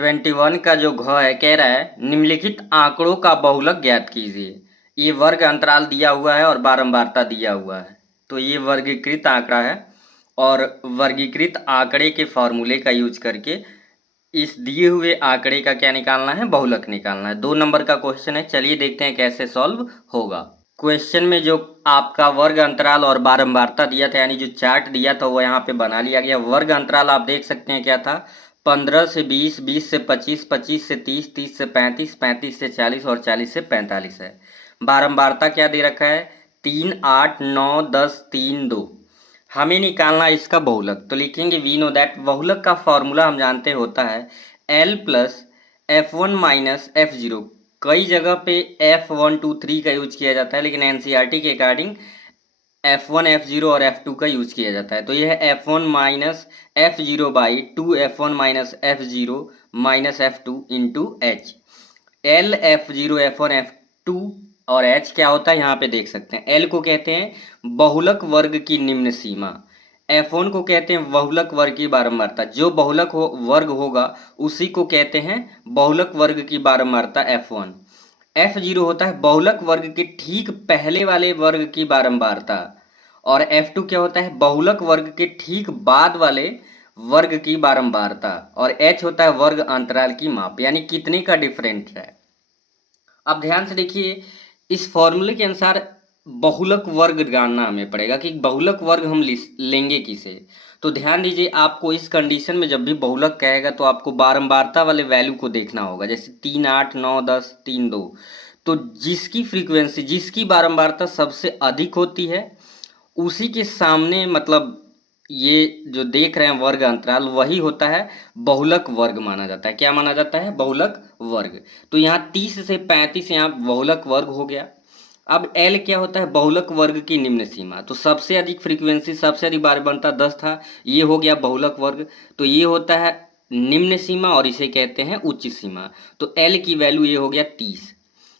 21 का जो घ है कह रहा है निम्नलिखित आंकड़ों का बहुलक ज्ञात कीजिए। ये वर्ग अंतराल दिया हुआ है और बारंबारता दिया हुआ है। तो ये वर्गीकृत आंकड़ा है और वर्गीकृत आंकड़े के फॉर्मूले का यूज करके इस दिए हुए आंकड़े का क्या निकालना है, बहुलक निकालना है। 2 नंबर का क्वेश्चन है, चलिए देखते हैं कैसे सॉल्व होगा। क्वेश्चन में जो आपका वर्ग अंतराल और बारंबारता दिया था, यानी जो चार्ट दिया था वो यहाँ पे बना लिया गया। वर्ग अंतराल आप देख सकते हैं क्या था, 15 से 20, 20 से 25, 25 से 30, 30 से 35, 35 से 40 और 40 से 45 है। बारंबारता क्या दे रखा है, 3, 8, 9, 10, 3, 2। हमें निकालना है इसका बहुलक, तो लिखेंगे वी नो दैट बहुलक का फॉर्मूला हम जानते होता है L plus F1 minus F0। कई जगह पे F1, 2, 3 का यूज किया जाता है, लेकिन एनसीईआरटी के अकॉर्डिंग F1, F0 और F2 का यूज किया जाता है। तो यह है F1 minus F0 by 2 F1 minus F0 minus F2 into H। L F0 F1 F2 और H क्या होता है यहाँ पे देख सकते हैं। L को कहते हैं बहुलक वर्ग की निम्न सीमा, F1 को कहते हैं बहुलक वर्ग की बारंबारता। जो बहुलक वर्ग होगा उसी को कहते हैं बहुलक वर्ग की बारंबारता F1। F0 होता है बहुलक वर्ग के ठीक पहले वाले वर्ग की बारंबारता और F2 क्या होता है, बहुलक वर्ग के ठीक बाद वाले वर्ग की बारंबारता और H होता है वर्ग अंतराल की माप, यानी कितने का डिफरेंस है। अब ध्यान से देखिए, इस फॉर्मूले के अनुसार बहुलक वर्ग जानना हमें पड़ेगा कि बहुलक वर्ग हम लेंगे किसे। तो ध्यान दीजिए, आपको इस कंडीशन में जब भी बहुलक कहेगा तो आपको बारंबारता वाले वैल्यू को देखना होगा, जैसे 3, 8, 9, 10, 3, 2। तो जिसकी फ्रीक्वेंसी, जिसकी बारंबारता सबसे अधिक होती है उसी के सामने, मतलब ये जो देख रहे हैं वर्ग अंतराल, वही होता है बहुलक वर्ग माना जाता है। क्या माना जाता है, बहुलक वर्ग। तो यहाँ 30 से 35 यहाँ बहुलक वर्ग हो गया। अब L क्या होता है, बहुलक वर्ग की निम्न सीमा। तो सबसे अधिक फ्रीक्वेंसी, सबसे अधिक बारंबारता 10 था, ये हो गया बहुलक वर्ग। तो ये होता है निम्न सीमा और इसे कहते हैं उच्च सीमा। तो L की वैल्यू ये हो गया 30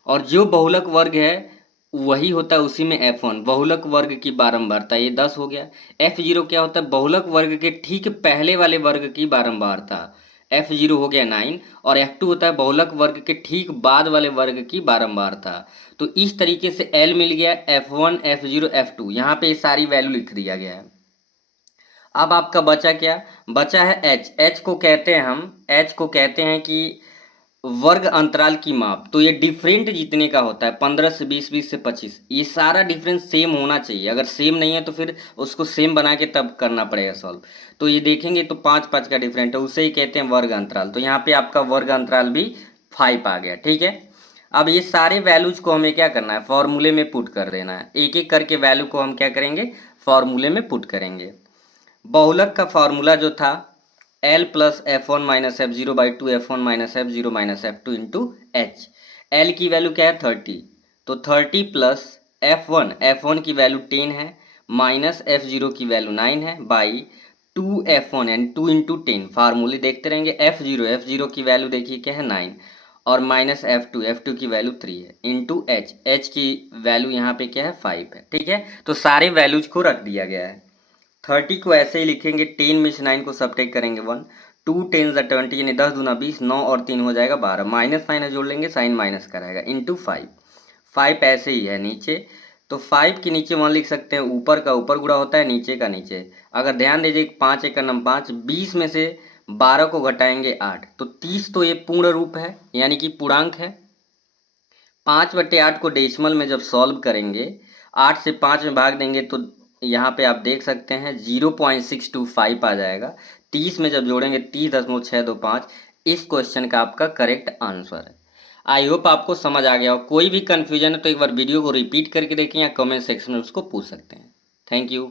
और जो बहुलक वर्ग है वही होता है उसी में F1 बहुलक वर्ग की बारंबारता, ये 10 हो गया। F0 क्या होता है, बहुलक वर्ग के ठीक पहले वाले वर्ग की बारंबारता, F0 हो गया 9 और F2 होता है बहुलक वर्ग के ठीक बाद वाले वर्ग की बारंबारता। तो इस तरीके से L मिल गया, F1, F0, F2, यहाँ पे सारी वैल्यू लिख दिया गया है। अब आपका बचा क्या, बचा है H। H को कहते हैं हम, H को कहते हैं कि वर्ग अंतराल की माप। तो ये डिफरेंट जितने का होता है 15 से 20, 20 से 25, ये सारा डिफरेंस सेम होना चाहिए। अगर सेम नहीं है तो फिर उसको सेम बना के तब करना पड़ेगा सॉल्व। तो ये देखेंगे तो 5, 5 का डिफरेंट है, उसे ही कहते हैं वर्ग अंतराल। तो यहाँ पे आपका वर्ग अंतराल भी 5 आ गया, ठीक है। अब ये सारे वैल्यूज को हमें क्या करना है, फॉर्मूले में पुट कर देना है। एक एक करके वैल्यू को हम क्या करेंगे, फॉर्मूले में पुट करेंगे। बहुलक का फॉर्मूला जो था L plus F1 minus F0 by 2 F1 minus F0 minus F2 into H। L की वैल्यू क्या है, 30। तो 30 प्लस F1 की वैल्यू 10 है, माइनस F0 की वैल्यू 9 है, बाई 2 F1 यानी 2 इंटू 10। फार्मूले देखते रहेंगे। F0 की वैल्यू देखिए क्या है, 9 और माइनस F2 की वैल्यू 3 है, इंटू H की वैल्यू यहाँ पे क्या है, 5 है, ठीक है। तो सारे वैल्यूज को रख दिया गया है। 30 को ऐसे ही लिखेंगे, 10 में से 9 को सब्ट्रैक्ट करेंगे 1, 2 10 20 यानी 10 दूना 20, 9 और 3 हो जाएगा 12, माइनस माइनस जोड़ लेंगे, साइन माइनस का रहेगा, इंटू 5 ऐसे ही है नीचे। तो 5 के नीचे 1 लिख सकते हैं, ऊपर का ऊपर गुणा होता है, नीचे का नीचे। अगर ध्यान दीजिए 5 एक नम 5, 20 में से 12 को घटाएंगे 8, तो 30 तो ये पूर्ण रूप है यानी कि पूर्णांक है। 5/8 को डेसिमल में जब सॉल्व करेंगे, 8 से 5 में भाग देंगे तो यहाँ पे आप देख सकते हैं 0.625 आ जाएगा। 30 में जब जोड़ेंगे 30.625, इस क्वेश्चन का आपका करेक्ट आंसर है। आई होप आपको समझ आ गया हो। कोई भी कन्फ्यूजन है तो एक बार वीडियो को रिपीट करके देखें या कमेंट सेक्शन में उसको पूछ सकते हैं। Thank you.